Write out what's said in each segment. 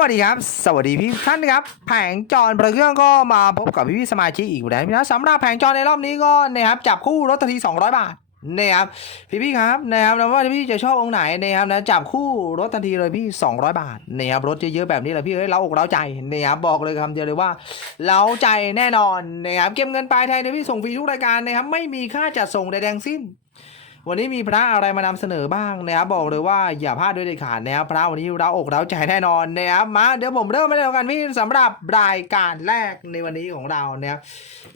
วัสดีครับ สวัสดีพี่ท่านนะครับ แผงจรประเครื่องก็มาพบกับพี่พี่สมาชิกอีกแล้วนะสำหรับแผงจรในรอบนี้ก็นะครับจับคู่รถทันที200 บาทนะครับพี่พี่ครับนะครับแล้วว่าพี่จะชอบองค์ไหนนะครับนะจับคู่รถทันทีเลยพี่ 200 บาทนะครับรถเยอะๆแบบนี้เลยพี่เอ้ยเราอกเราใจนะครับบอกเลยคำเดียวเลยว่าเราใจแน่นอนนะครับเก็บเงินปลายไทยเดี๋ยวพี่ส่งฟรีทุกรายการนะครับไม่มีค่าจัดส่งใดๆทั้งสิ้น วันนี้มีพระอะไรมานำเสนอบ้างนะครับบอกเลยว่าอย่าพลาดด้วยเด็ดขาดนะครับพระวันนี้เราอกเราใจแน่นอนนะครับมาเดี๋ยวผมเริ่มไม่เร็วกันพี่สำหรับรายการแรกในวันนี้ของเรานะครับ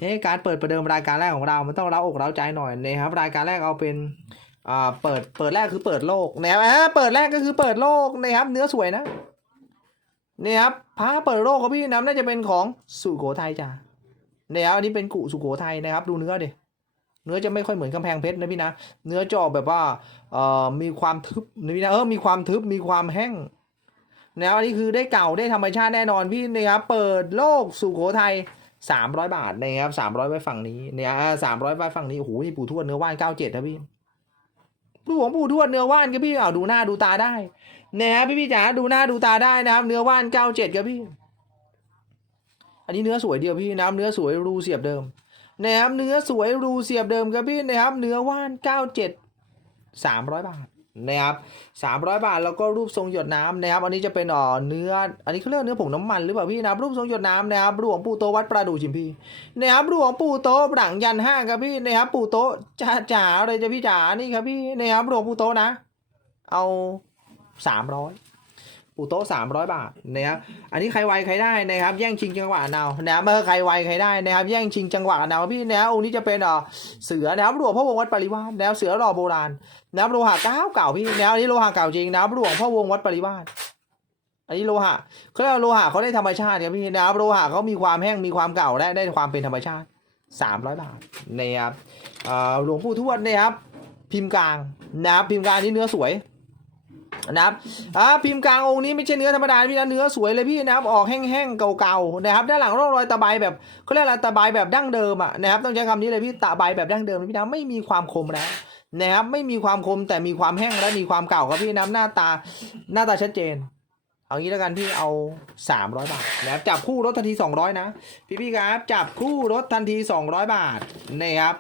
เฮ้การเปิดประเดิมรายการแรกของเรา มันต้องเราอกเราใจหน่อยนะครับรายการแรกเอาเป็นอ่าเปิดเปิดแรกคือเปิดโลกนะครับเปิดแรกก็คือเปิดโลกนะครับเนื้อสวยนะนี่ครับพระเปิดโลกครับพี่น้ำน่าจะเป็นของสุโขทัยจ้ะเนี่ยอันนี้เป็นกุสุโขทัยนะครับ ดูเนื้อดิ เนื้อจะไม่ค่อยเหมือนกำแพงเพชรนะพี่นะ เนื้อจะออกแบบว่าเอ่อมีความทึบนะพี่นะเออมีความทึบมีความแห้งแล้วอันนี้คือได้เก่าได้ธรรมชาติแน่นอนพี่นะครับเปิดโลกสุโขทัยสามร้อยบาทนะครับสามร้อยไว้ฝั่งนี้เนี่ยสามร้อยไว้ฝั่งนี้โอ้โหนี่ปู่ทวดเนื้อว่านเก้าเจ็ดนะพี่ดูของปู่ทวดเนื้อว่านครับพี่เอาวดูหน้าดูตาได้นะครับพี่พี่จ๋าดูหน้าดูตาได้นะครับ เนื้อว่านเก้าเจ็ดครับพี่ อันนี้เนื้อสวยเดียวพี่น้ำเนื้อสวยรูเสียบเดิม นะครับเนื้อสวยรูเสียบเดิมครับพี่นะครับเนื้อว่าน 97 300 บาทนะครับ300 บาทแล้วก็รูปทรงหยดน้ำนะครับอันนี้จะเป็นอ่อเนื้ออันนี้เขาเรียกเนื้อผงน้ำมันหรือเปล่าพี่นะร,รูปทรงหยดน้ำนะครับหลวงปู่โตวัดประดูชิมพี่นะครับหลวงปู่โตหลังยันห้างครับพี่นะครับปู่โตจ๋าจ๋าเลยจะพี่จ๋านี่ครับพี่นะครับหลวงปู่โตนะ เอา 300 ปู่โต๊ะสามร้อยบาทนะครับอันนี้ใครไวใครได้นะครับ แย่งชิงจังหวะเอานะเมื่อใครไวใครได้นะครับ แย่งชิงจังหวะเอาพี่นะองค์นี้จะเป็นเอ่อเสือนะครับหลวงพ่อวงวัดปริวาสนะครับเสือรอโบราณนะครับโลหะเก้าเก่าพี่นะอันนี้โลหะเก่าจริงนะครับหลวงพ่อวงวัดปริวาสอันนี้โลหะเขาเรียกโลหะเขาได้ธรรมชาติครับพี่นะครับโลหะเขามีความแห้งมีความเก่าและได้ความเป็นธรรมชาติสามร้อยบาทนะครับหลวงปู่ทวดนะครับพิมพ์กลางนะครับพิมพ์กลางนี่เนื้อสวย นะครับอ่าพิมพ์กลางองค์นี้ไม่ใช่เนื้อธรรมดาพี่นะเนื้อสวยเลยพี่นะครับออกแห้งๆเก่าๆนะครับด้านหลังร่องรอยตะไบแบบเขาเรียกอะไรตะไบแบบดั้งเดิมอะนะครับต้องใช้คำนี้เลยพี่ตะไบแบบดั้งเดิมพี่นะไม่มีความคมแล้วนะครับไม่มีความคมแต่มีความแห้งและมีความเก่าครับพี่นะหน้าตาหน้าตาชัดเจน เอางี้แล้วกันพี่เอา 300 บาทนะครับจับคู่รถทันที 200 นะ พี่พี่ๆครับ จับคู่รถทันที 200 บาทนะครับ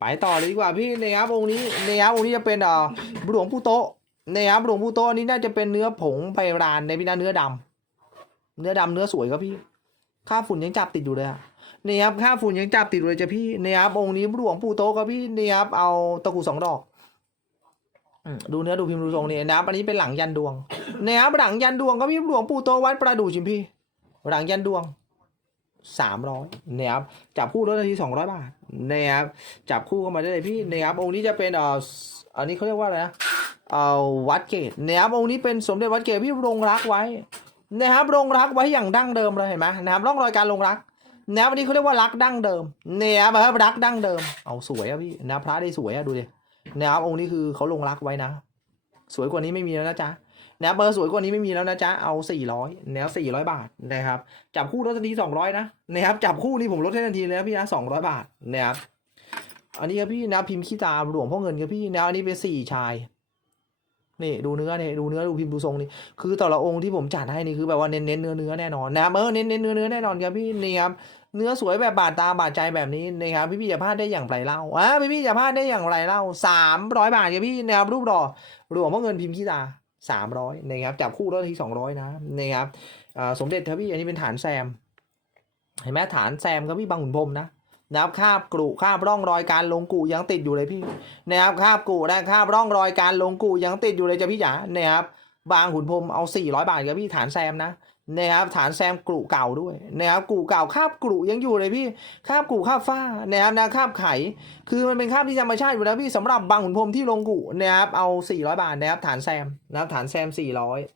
ไปต่อเลยดีกว่าพี่นะครับองค์นี้นะครับองค์นี้จะเป็นเอ่อหลวงปู่โต นะครับหลวงปู่โตอันนี้น่าจะเป็นเนื้อผงไพรานในพี่นะเนื้อดำเนื้อดำเนื้อสวยครับพี่ ค่าฝุ่นยังจับติดอยู่เลยนี่ครับค่าฝุ่นยังจับติดเลยจ้ะพี่นี่ครับองค์นี้หลวงปู่โตครับพี่นี่ครับเอาตะกรุสองดอกดูเนื้อดูพิมพ์ดูทรงนี่นะครับอันนี้เป็นหลังยันดวงนี่ครับหลังยันดวงครับพี่หลวงปู่โตวัดประดู่ชิมพี่ หลังยันดวงสามร้อยนี่ครับจับคู่รถนาทีสองร้อยบาทนี่ครับจับคู่เข้ามาได้เลยพี่นี่ครับองค์นี้จะเป็นเอ่ออันนี้เขาเรียกว่าอะไรนะ เอาวัดเกตนะครับองค์นี้เป็นสมเด็จวัดเกตพี่ลงรักไว้นะครับลงรักไว้อย่างดั้งเดิมเลยเห็นไหมนะครับร่องรอยการลงรักนะครับอันนี้เขาเรียกว่ารักดั้งเดิมเนี่ยครับรักดั้งเดิม เอาสวยอะพี่นะพระได้สวยอะดูดินะครับองค์นี้คือเขาลงรักไว้นะ สวยกว่านี้ไม่มีแล้วนะจ๊ะนะเบอร์สวยกว่านี้ไม่มีแล้วนะจ๊ะเอาสี่ร้อยนะครับสี่ร้อยบาทนะครับจับคู่ลดทันทีสองร้อยนะนะครับจับคู่นี้ผมลดให้ทันทีเลยนะพี่นะสองร้อยบาทนะครับอันนี้ครับพี่นะพิมพ์ขี้ตาหลวงพ่อเงินครับพี่นะอันนี้เป็นสี่ชาย นี่ดูเนื้อเนี่ยดูเนื้อดูพิมพ์ดูทรงนี่คือแต่ละองค์ที่ผมจัดให้นี่คือแบบว่าเน้นเน้นเนื้อเนื้อแน่นอนนะเออเน้นเน้นเนื้อเนื้อแน่นอนครับพี่นี่ครับเนื้อสวยแบบบาดตาบาดใจแบบนี้นะครับพี่พี่อย่าพลาดได้อย่างไรเล่าอ่าพี่พี่อย่าพลาดได้อย่างไรเล่าสามร้อยบาทครับพี่นะครับรูปดอรวมว่าเงินพิมพ์ขี้ตาสามร้อยนะครับจับคู่รถที่สองร้อยนะนะครับสมเด็จครับพี่อันนี้เป็นฐานแซมเห็นไหมฐานแซมครับพี่บางขุนพรมนะ นะครับคาบกรุคาบร่องรอยการลงกูยังติดอยู่เลยพี่นะครับคาบกูนะคาบร่องรอยการลงกูยังติดอยู่เลยจ้ะพี่จ๋านะครับบางขุนพรมเอา 400 บาทครับพี่ฐานแซมนะนะครับฐานแซมกรุเก่าด้วยนะครับกรุเก่าคาบกรุยังอยู่เลยพี่คาบกรุคาบฝ้านะครับนะคาบไขคือมันเป็นคาบที่ธรรมชาติอยู่แล้วพี่สำหรับบางขุนพรมที่ลงกุนะครับเอา 400 บาทนะครับฐานแซมนะครับฐานแซม 400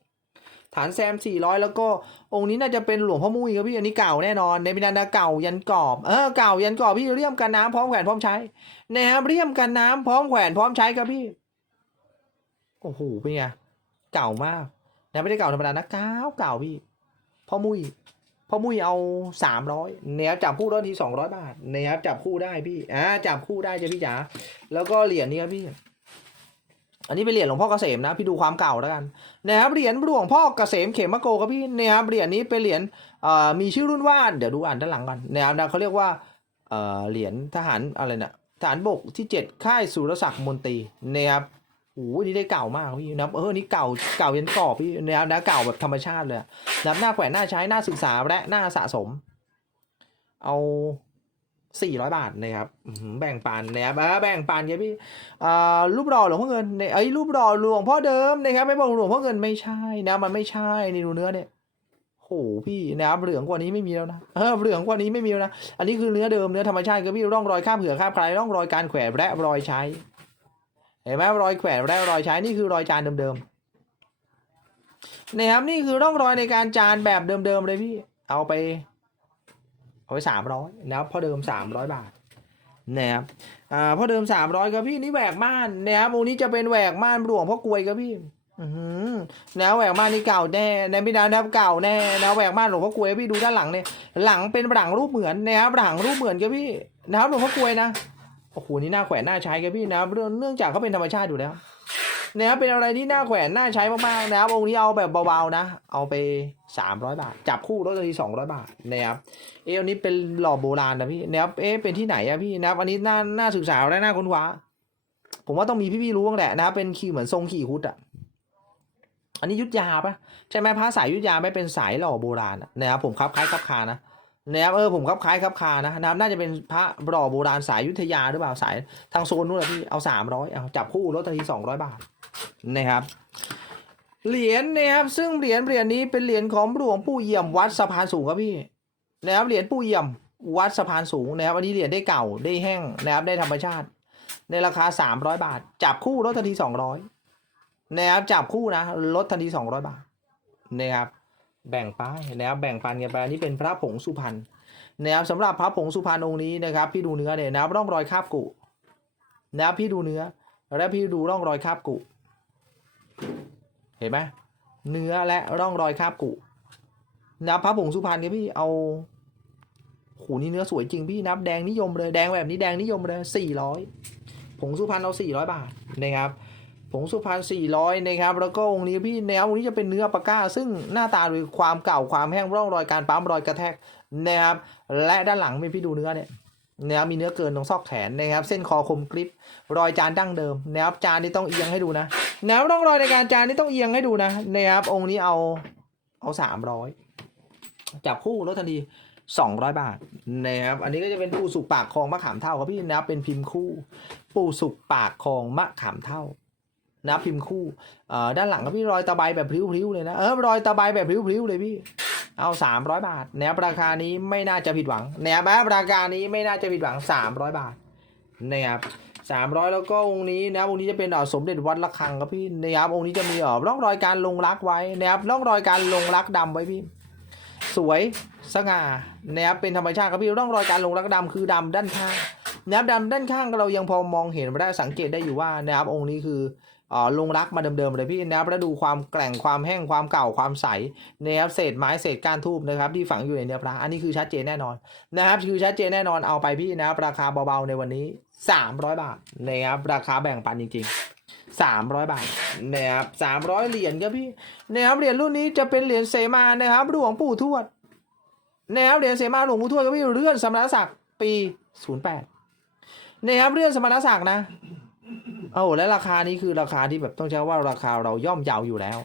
ฐานแซม 400 แล้วก็องค์นี้น่าจะเป็นหลวงพ่อมุ้ยครับพี่อันนี้เก่าแน่นอน ในพินันดาเก่ายันกรอบเออเก่ายันกรอบพี่เรียมกันน้ำพร้อมแขวนพร้อมใช้นะครับเรียมกันน้ำพร้อมแขวนพร้อมใช้ครับพี่โอ้โหเป็นไงเก่ามากนะไม่ได้เก่าธรรมดานะเก่าเก่าพี่พ่อมุ้ยพ่อมุ้ยเอาสามร้อยเนี่ยจับคู่ได้ทีสองร้อยบาทเนี่ยจับคู่ได้พี่อ่าจับคู่ได้จ้ะพี่จ๋าแล้วก็เหรียญนี้ครับพี่ อันนี้เป็นเหรียญหลวงพ่อเกษมนะพี่ดูความเก่าแล้วกันนะครับเหรียญหลวงพ่อเกษมเขมโกครับพี่นะครับเหรียญนี้เป็นเหรียญมีชื่อรุ่นว่าเดี๋ยวดูอ่านด้านหลังก่อนนะครับนะเขาเรียกว่าเหรียญทหารอะไรนะทหารบกที่เจ็ดค่ายสุรศักดิ์มนตรีนะครับโอ้โหนี่ได้เก่ามากพี่นะเออนี่เก่าเก่ายันกรอบพี่นะครับนะเก่าแบบธรรมชาติเลยนะหน้าแขวนหน้าใช้หน้าศึกษาและหน้าสะสม เอา สี่ร้อยบาทนะครับแบ่งปันนะครับเออแบ่งปันครับพี่อ่ารูปหล่อหลวงพ่อเงินเนี่ยไอ้รูปหล่อหลวงพ่อเดิมนะครับไม่บอกหลวงพ่อเงินไม่ใช่นะ มันไม่ใช่นี่ดูเนื้อเนี่ยโหพี่นะครับเหลืองกว่านี้ไม่มีแล้วนะเออเหลืองกว่านี้ไม่มีแล้วนะอันนี้คือเนื้อเดิมเนื้อธรรมชาติคือพี่ร่องรอยข้ามเผือข้ามใครร่องรอยการแขวนและรอยใช้เห็นไหมรอยแขวนและรอยใช้นี่คือรอยจานเดิมๆนะครับนี่คือร่องรอยในการจานแบบเดิมๆเลยพี่ เอาไป เอาไปสามร้อยนะครับพราะเดิมสามร้อยบาทนะครับอ่าพราะเดิมสามร้อยครับพี่นี่แหวกม่านนะครับองค์นี้จะเป็นแหวกม่านหลวงพ่อกลวยครับพี่อือหือแนวแหวกม่านนี่เก่าแน่นวพี่ดาวแนวเก่าแน่แนวแหวกม่านหลวงพ่อกลวยพี่ดูด้านหลังเนี่ยหลังเป็นหลังรูปเหมือนนะครับหลังรูปเหมือนครับพี่นะครับหลวงพ่อกลวยนะโอ้โหนี่หน้าแขวนหน้าใช้ครับพี่นะครับเรื่องเนื่องจากเขาเป็นธรรมชาติอยู่แล้ว นะครับเป็นอะไรที่น้าแขวนน้าใช้มากๆนะครับองค์นี้เอาแบบเบาๆนะ เอาไปสามร้อยบาท จับคู่ลดทีสองร้อยบาทนะครับเออันนี้เป็นหล่อโบราณนะพี่นะครับเอ๊เป็นที่ไหนอะพี่นะครับอันนี้น่าน่าศึกษาและน่าค้นคว้าผมว่าต้องมีพี่ๆรู้บ้างแหละนะครับเป็นขี่เหมือนทรงขี่ฮุดอะอันนี้ยุทธยาปะใช่ไหมพระสายยุทธยาไม่เป็นสายหล่อโบราณนะครับผมครับคล้ายครับคานะนะครับเออผมครับคล้ายครับคานะนะครับน่าจะเป็นพระหล่อโบราณสายยุทธยาหรือเปล่าสายทางโซนนู้นแหละพี่เอาสามร้อยเอาจับคู่ลดทีสองร้อยบาท นะครับเหรียญนะครับซึ่งเหรียญเหรียญนี้เป็นเหรียญของหลวงปู่เอี่ยมวัดสะพานสูงครับพี่นะครับเหรียญปู่เอี่ยมวัดสะพานสูงนะครับอันนี้เหรียญได้เก่าได้แห้งนะครับได้ธรรมชาติ ในราคาสามร้อยบาท จับคู่ลดทันทีสองร้อยนะครับจับคู่นะลดทันทีสองร้อยบาทนะครับแบ่งป้ายนะครับแบ่งปันกันไปอันนี้เป็นพระผงสุพรรณนะครับสำหรับพระผงสุพรรณองค์นี้นะครับ พี่ดูเนื้อเนี่ยนะครับร่องรอยคาบกุนะครับพี่ดูเนื้อและพี่ดูร่องรอยคาบกุ เห็นไหมเนื้อและร่องรอยคาบกุนับพระผงสุพรรณเนี่ยพี่เอาโหนี่เนื้อสวยจริงพี่นับแดงนิยมเลยแดงแบบนี้แดงนิยมเลยสี่ร้อยผงสุพรรณเอาสี่ร้อยบาทนะครับผงสุพรรณสี่ร้อยนะครับแล้วก็องค์นี้พี่แนวองค์นี้จะเป็นเนื้อปากก้า ซึ่งหน้าตาดูความเก่าความแห้งร่องรอยการปั๊มรอยกระแทกนะครับและด้านหลังเป็นพี่ดูเนื้อเนี่ย นะครับมีเนื้อเกินตรงซอกแขนนะครับ เส้นคอคมกริบรอยจานดั้งเดิมนะครับจานนี่ต้องเอียงให้ดูนะแนวร่องรอยในการจานนี่ต้องเอียงให้ดูนะนะครับองค์นี้เอาเอาสามร้อยจับคู่ลดทันทีสองร้อยบาทนะครับอันนี้ก็จะเป็นปูสุกปากคลองมะขามเท่าครับพี่นะครับเป็นพิมพ์คู่ ปูสุกปากคลองมะขามเท่านะพิมพ์คู่เอ่อด้านหลังก็พี่รอยตะไบแบบพริ้วๆเลยนะเออรอยตะไบแบบพริ้วๆเลยพี่ เอาสามร้อยบาทนะครับราคานี้ไม่น่าจะผิดหวังนะครับราคานี้ไม่น่าจะผิดหวังสามร้อยบาทนะครับสามร้อยแล้วก็องค์นี้นะครับองค์นี้จะเป็นอ่อสมเด็จวัดระฆังครับพี่นะครับองค์นี้จะมีอ่อร่องรอยการลงรักไว้นะครับร่องรอยการลงรักดำไว้พี่ สวยสง่านะครับเป็นธรรมชาติครับพี่ร่องรอยการลงรักดำคือดำด้านข้างนะครับดำด้านข้างเรายังพอมองเห็นได้สังเกตได้อยู่ว่านะครับองค์นี้คือ ลงรักมาเดิมๆเลยพี่นะครับแล้วดูความแกร่งความแห้งความเก่าความใสนะครับเศษไม้เศษก้านทูบนะครับที่ฝังอยู่ในเนื้อพระอันนี้คือชัดเจนแน่นอนนะครับคือชัดเจนแน่นอนเอาไปพี่นะครับราคาเบาๆในวันนี้ 300 บาทนะครับราคาแบ่งปันจริงๆ300บาทนะครับ300เหรียญครับพี่นะครับเหรียญรุ่นนี้จะเป็นเหรียญเสมานะครับหลวงปู่ทวดนะครับเหรียญเสมาหลวงปู่ทวดก็มีเลื่อนสมณศักดิ์ปี08นะครับเลื่อนสมณศักดิ์นะ โอ้และราคานี้คือราคาที่แบบต้องใช้ว่าราคาเราย่อมเยาวอยู่แล้ว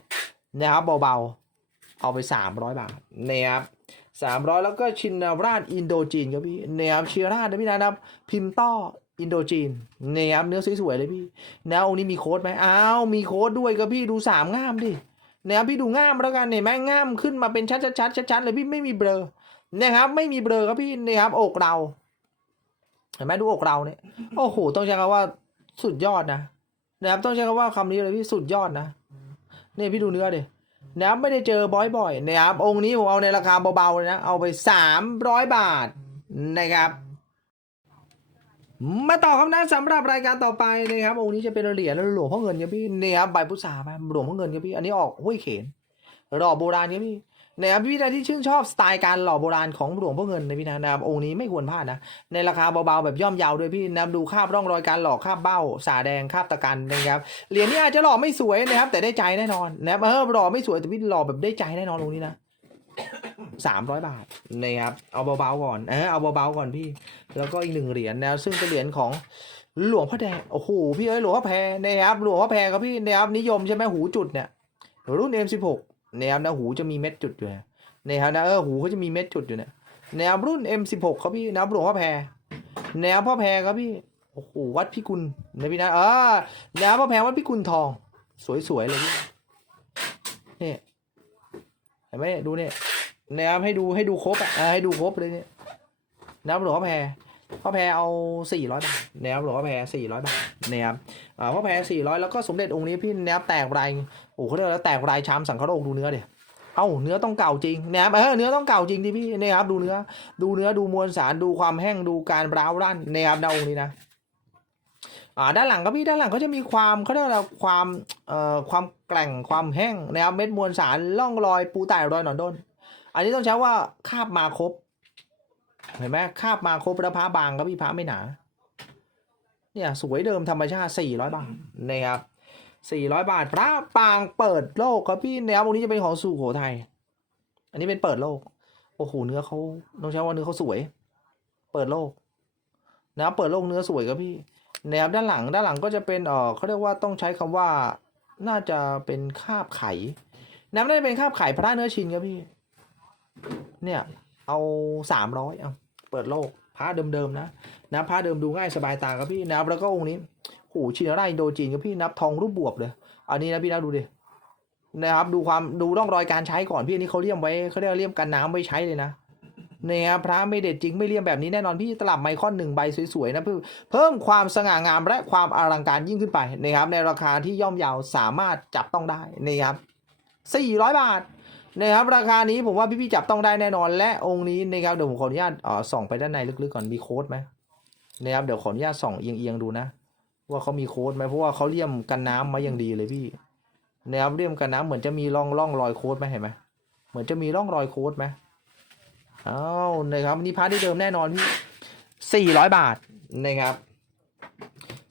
นะครับเบาๆ เอาไป 300 บาทนะครับ300แล้วก็ชินราชอินโดจีนครับพี่นะครับชินราชนะพี่นะครับ พิมพ์ต้ออินโดจีนนะครับเนื้อสวยๆเลยพี่นะองค์นี้มีโค้ดไหมอ้าวมีโค้ดด้วยครับพี่ดูสามงามดินะครับพี่ดูง่ามแล้วกันเห็นไหมง่ามขึ้นมาเป็นชัดชัดชัดชัดๆเลยพี่ไม่มีเบลอนะครับ ไม่มีเบลอครับพี่นะครับอกเราเห็นไหมดูอกเราเนี่ยโอ้โหต้องใช้คำว่า สุดยอดนะนะครับต้องใช้คำว่าคำนี้เลยพี่สุดยอดนะเนี่ยพี่ดูเนื้อดินะครับไม่ได้เจอบ่อยๆนะครับองค์นี้ผมเอาในราคาเบาๆเลยนะ เอาไปสามร้อยบาทนะครับ มาต่อคำนั้นสำหรับรายการต่อไปนะครับองค์นี้จะเป็นเหรียญหลวงพ่อเงินครับพี่เนี่ยครับใบพุทราไหมหลวงพ่อเงินครับพี่อันนี้ออกห้วยเขนหล่อโบราณครับพี่ นะครับพี่นที่ชื่นชอบสไตล์การหล่อโบราณของหลวงพ่อเงินในพี่นะนะครับองค์นี้ไม่ควรพลาดนะ ในราคาเบาๆแบบย่อมเยาวด้วยพี่นะดูคาบร่องรอยการหล่อคาบเบ้า สาแดงคาบตะกันนะครับเหรียญนี้อาจจะหล่อไม่สวยนะครับ แต่ได้ใจแน่นอนนะครับเออหล่อไม่สวยแต่พี่หล่อแบบได้ใจแน่นอนองค์นี้นะสามร้อยบาทนะครับเอาเบาๆก่อนเออเอาเบาๆก่อนพี่ แล้วก็อีกหนึ่งเหรียญนะซึ่งเป็นเหรียญของหลวงพ่อแดงโอ้โหพี่เอ้ยหลวงพ่อแพรนะครับหลวงพ่อแพรครับพี่นะครับนิยมใช่ไหมหูจุดเนี่ยรุ่น M16 นะครับนะหูจะมีเม็ดจุดอยู่นะนะครับนะเออหูเขาจะมีเม็ดจุดอยู่เนี่ยนะครับรุ่น M16 ครับพี่นะครับหลวงพ่อแพรนะครับพ่อแพรครับพี่โอ้โหวัดพิกุลนะพี่นะเออนะครับพ่อแพรวัดพิกุลทอง สวยๆเลยพี่นี่เห็นไหมดูเนี่ยนะครับให้ดูให้ดูครบอะให้ดูครบเลยเนี่ยนะครับหลวงพ่อแพร พ่อแพรเอาสี่ร้อยบาทแนวหลวงพ่อแพรสี่ร้อยบาทนะครับอ่าพ่อแพรสี่ร้อยแล้วก็สมเด็จองค์นี้พี่แนวแตกลายโอ้เขาเรียกว่าแตกลายชามสังฆโลกดูเนื้อเดี๋ยเอ้าเนื้อต้องเก่าจริงนะครับเออเนื้อต้องเก่าจริงดิพี่นะครับดูเนื้อ ดูเนื้อดูมวลสารดูความแห้งดูการบราวรั่นนะครับในองค์นี้นะอ่าด้านหลังก็พี่ด้านหลังก็จะมีความเขาเรียกว่าความเอ่อความแกร่งความแห้งนะครับเม็ดมวลสารล่องรอยปูไต่รอยหนอนด้น อันนี้ต้องใช้ว่าคาบมาครบ เห็นไหมคาบมาครบแล้วพระบางครับพี่พระไม่หนา เนี่ยสวยเดิมธรรมชาติ400บาทนะครับ400บาท พระปางเปิดโลกครับพี่แนวพวกนี้จะเป็นของสุโขทัยอันนี้เป็นเปิดโลกโอ้โหเนื้อเขาต้องใช้ว่าเนื้อเขาสวย เปิดโลกนะครับเปิดโลกเนื้อสวยครับพี่แนวด้านหลังด้านหลังก็จะเป็นเออเขาเรียกว่าต้องใช้คำว่าน่าจะเป็นคาบไข่แนวน่าจะเป็นคาบไข่พระเนื้อชินครับพี่ เนี่ย เอาสามร้อยเอาเปิดโลกพระเดิมๆนะนะพระเดิมดูง่ายสบายตาครับพี่นับแล้วก็องค์นี้โหชินอะไรอินโดจีนครับพี่นับทองรูปบวบเลย อันนี้นะพี่นะดูดินะครับดูความดูร่องรอยการใช้ก่อนพี่อันนี้เขาเลี่ยมไว้เขาเรียกเลี่ยมกันน้ำไว้ใช้เลยนะเนี่ยครับพระไม่เด็ดจริงไม่เลี่ยมแบบนี้แน่นอนพี่ตลับไมคอนหนึ่งใบสวยๆนะเพื่อเพิ่มความสง่างามและความอลังการยิ่งขึ้นไปนะครับในราคาที่ย่อมเยาวสามารถจับต้องได้นะครับ400 บาท นะครับราคานี้ผมว่าพี่ๆจับต้องได้แน่นอน และองค์นี้นะครับเดี๋ยวผมขออนุญาตอ่อส่องไปด้านในลึกๆก่อนมีโค้ดไหมนะครับเดี๋ยวขออนุญาตส่องเอียงๆดูนะ ว่าเขามีโค้ดไหมเพราะว่าเขาเลี่ยมกันน้ำมาอย่างดีเลยพี่นะครับเลี่ยมกันน้ำเหมือนจะมีร่องร่องรอยโค้ดไหมเห็นไหมเหมือนจะมีร่องรอยโค้ดไหมอ้าวนะครับนี่พาร์ทที่เดิมแน่นอนพี่สี่ร้อยบาทนะครับ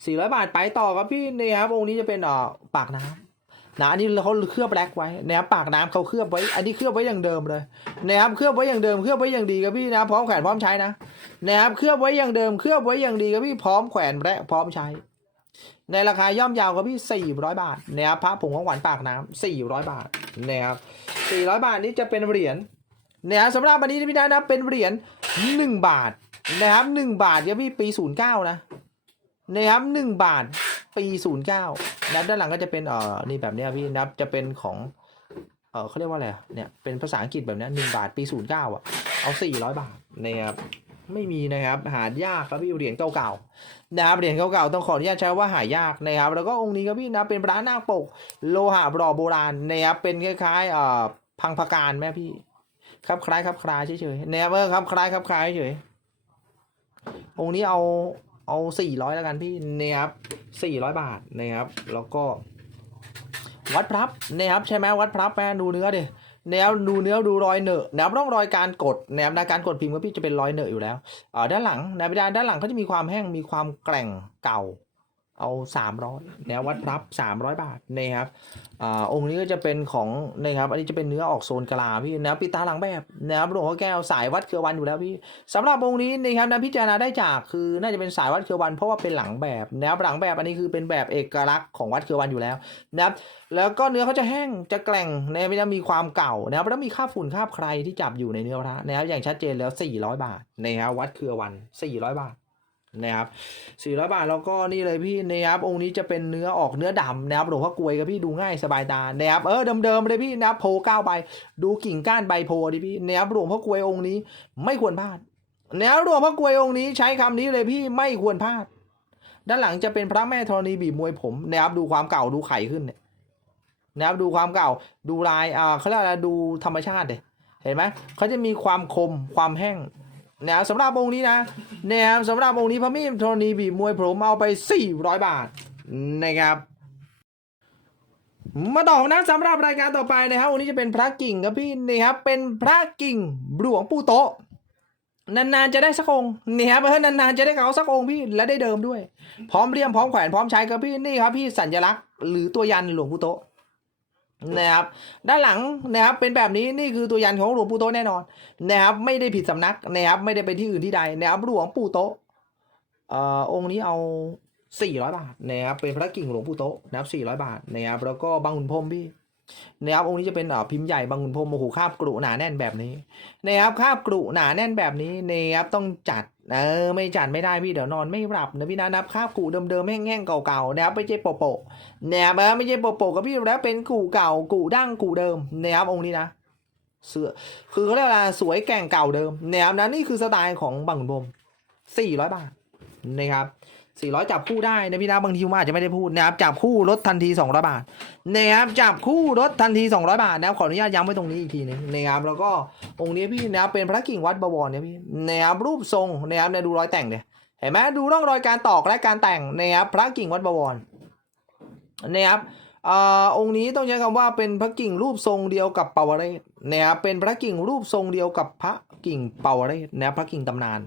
สี่ร้อยบาทไปต่อครับพี่นะครับองค์นี้จะเป็นอ่อปากน้ำ นะอันนี้เขาเคลือบแบล็กไว้นะครับปากน้ำเขาเคลือบไว้ อันนี้เคลือบไว้อย่างเดิมเลยนะครับเคลือบไว้อย่างเดิมเคลือบไว้อย่างดีครับพี่นะพร้อมแขวนพร้อมใช้นะนะครับเคลือบไว้อย่างเดิมเคลือบไว้อย่างดีครับพี่พร้อมแขวนและพร้อมใช้ ในราคาย่อมยาวครับพี่400บาทนะครับพระผงของหวานปากน้ำ400บาทนะครับ400บาทนี้จะเป็นเหรียญนะครับสำหรับวันนี้พี่นะนะเป็นเหรียญ1บาทนะครับ1บาทครับพี่ปี09นะนะครับ1บาท ปีศูนย์เก้านับด้านหลังก็จะเป็นเอ่อนี่แบบเนี้ยพี่นับจะเป็นของเออเขาเรียกว่าอะไรเนี่ยเป็นภาษาอังกฤษแบบนี้หนึ่งบาทปีศูนย์เก้าอะเอาสี่ร้อยบาทนะครับไม่มีนะครับหายากครับพี่เหรียญเก่าๆนะครับเหรียญเก่าๆต้องขออนุญาตใช้ว่าหายากนะครับ แล้วก็องค์นี้ครับพี่นะเป็นพระนาคปก โลหะบรอโบราณนะครับเป็นคล้ายๆเอ่อพังพการแม่พี่ ครับคล้ายครับคล้ายเฉยๆนะครับเออครับคล้ายครับคล้ายเฉยๆองค์นี้เอาเอาสี่ร้อยแล้วกันพี่นะครับ สี่ร้อยบาทนะครับ แล้วก็ วัดพรับนะครับใช่ไหมวัดพรับแม่ดูเนื้อดิแนวดูเนื้อดูรอยเหนอะแนวร่องรอยการกดแนวการกดพิมพ์ก็พี่จะเป็นรอยเหนอะอยู่แล้วอ่าด้านหลังแนบรรดาด้านหลังเขาจะมีความแห้งมีความแกร่งเก่า เอาสามร้อยแนววัดรับสามร้อยบาทนะครับอ่าองค์นี้ก็จะเป็นของนะครับอันนี้จะเป็นเนื้อออกโซนกลาพี่นะครับปีตาหลังแบบนะครับหลวงพ่อแก้วสายวัดเครือวันอยู่แล้วพี่สำหรับองค์นี้นะครับนะพิจารณาได้จากคือน่าจะเป็นสายวัดเครือวันเพราะว่าเป็นหลังแบบนะครับหลังแบบอันนี้คือเป็นแบบเอกลักษณ์ของวัดเครือวันอยู่แล้วนะครับแล้วก็เนื้อเขาจะแห้งจะแกร่งนะครับไม่ได้มีความเก่านะครับแล้วมีคราฝุ่นคราใครที่จับอยู่ในเนื้อพระนะครับอย่างชัดเจนแล้ว 400 บาทนะครับวัดเครือวัน 400 บาท นะครับ400บาทแล้วก็นี่เลยพี่นะครับองค์นี้จะเป็นเนื้อออกเนื้อดำนะครับหลวงพ่อกลวยกับพี่ดูง่ายสบายตานะครับเออเดิมๆเลยพี่นะครับโพเก้าใบดูกิ่งก้านใบโพดิพี่นะครับหลวงพ่อกลวยองค์นี้ไม่ควรพลาดแนวหลวงพ่อกลวยองค์นี้ใช้คำนี้เลยพี่ไม่ควรพลาด ด้านหลังจะเป็นพระแม่ธรณีบีบมวยผมนะครับดูความเก่าดูไข่ขึ้นเนี่ยนะครับดูความเก่าดูลายอ่าเขาเรียกอะไรดูธรรมชาติเลยเห็นไหมเขาจะมีความคมความแห้ง นะสำหรับองค์นี้นะนะสำหรับองค์นี้พระแม่ธรณีบีบมวยผมเอาไป 400 บาทนะครับมาต่อนะสำหรับรายการต่อไปนะครับวันนี้จะเป็นพระกิ่งครับพี่นี่ครับเป็นพระกิ่งหลวงปู่โตนานๆจะได้สักองค์นี่ครับเออนานๆจะได้เขาสักองค์พี่และได้เดิมด้วย พร้อมเรียมพร้อมแขวนพร้อมใช้ครับพี่นี่ครับพี่สัญลักษณ์หรือตัวยันหลวงปู่โต นะครับด้านหลังนะครับเป็นแบบนี้นี่คือตัวยันของหลวงปู่โตแน่นอนนะครับไม่ได้ผิดสำนักนะครับไม่ได้ไปที่อื่นที่ใดนะครับหลวงปู่โตะเอ่อองค์นี้เอา400 บาทนะครับเป็นพระกิ่งหลวงปู่โตะนะครับ400 บาทนะครับแล้วก็บางขุนพรมพี่นะครับองค์นี้จะเป็นอ่อพิมพ์ใหญ่บางขุนพรมโอ้โหคาบกรุหนาแน่นแบบนี้นะครับคาบกรุหนาแน่นแบบนี้นะครับต้องจัด เออไม่จัดไม่ได้พี่เดี๋ยวนอนไม่หลับนะพี่นะนับคาบกูเดิมๆแห้งๆเก่าๆนะครับไม่ใช่โปโปนะครับไม่ใช่โปโปกับพี่แล้วเป็นกูเก่ากูดั้งกูเดิมนะครับองค์นี้นะเสือคือเขาเรียกว่าสวยแก่งเก่าเดิมนะครับนะนี่คือสไตล์ของบังลมสี่ร้อยบาทนะครับ 400 จับคู่ได้นะพี่นะบางทีผมอาจจะไม่ได้พูดนะครับจับคู่ลดทันที 200 บาทนะครับจับคู่ลดทันที 200 บาทนะครับขออนุญาตย้ำไว้ตรงนี้อีกทีหนึงนะครับแล้วก็องค์นี้พี่นะครับเป็นพระกิ่งวัดบวรเนี่ยพี่นะครับรูปทรงนะครับเนี่ยดูรอยแต่งเนี่ยเห็นไหมดูร่องรอยการตอกและการแต่งนะครับพระกิ่งวัดบวรนะครับ อองค์นี้ต้องใช้คำว่าเป็นพระกิ่งรูปทรงเดียวกับเปาวเรศนะครับเป็นพระกิ่งรูปทรงเดียวกับพระกิ่งเปาวเรศนะครับพระกิ่งตำนาน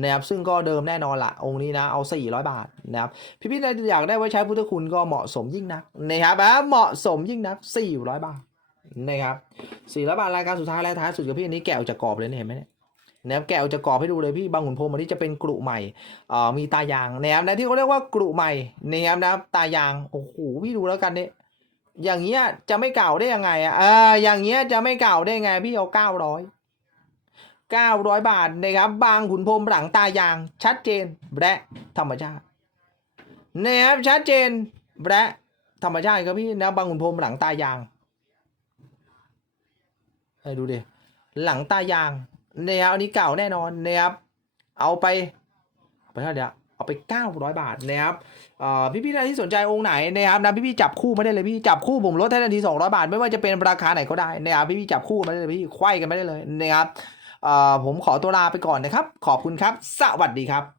นะครับซึ่งก็เดิมแน่นอนละองค์นี้นะเอา 400 บาทนะครับพี่พี่ๆอยากได้ไว้ใช้พุทธคุณก็เหมาะสมยิ่งนักนะครับเหมาะสมยิ่งนัก 400 บาทนะครับ400 บาทรายการสุดท้ายและท้ายสุดกับพี่อันนี้แกะออกจากกรอบเลยเห็นไหมเนี่ยนะครับแกะออกจากกรอบให้ดูเลยพี่บางขุนพรมอันนี้จะเป็นกรุใหม่เอ่อมีตายางนะครับนะที่เขาเรียกว่ากรุใหม่นะครับนะตายางโอ้โหพี่ดูแล้วกันเนี่ย อย่างเงี้ยจะไม่เก่าได้ยังไงอะเอออย่างเงี้ยจะไม่เก่าได้ไงพี่เอา900 900บาทนะครับ บางขุนพรมหลังตายาง ชัดเจนและธรรมชาตินะครับชัดเจนและธรรมชาติครับพี่นะบางขุนพรมหลังตายางให้ดูดิหลังตายางนะครับอันนี้เก่าแน่นอนนะครับเอาไปไปเท่าเดียว เอาไป 900 บาทนะครับเอ่พี่ๆท่านที่สนใจองค์ไหนนะครับนะพี่ๆจับคู่ไม่ได้เลยพี่จับคู่ผมลดให้ทันที200 บาท ไม่ว่าจะเป็นราคาไหนก็ได้นะครับพี่ๆจับคู่มาได้เลยพี่ไขว้กันไม่ได้เลยนะครับอ่อผมขอตัวลาไปก่อนนะครับ ขอบคุณครับ สวัสดีครับ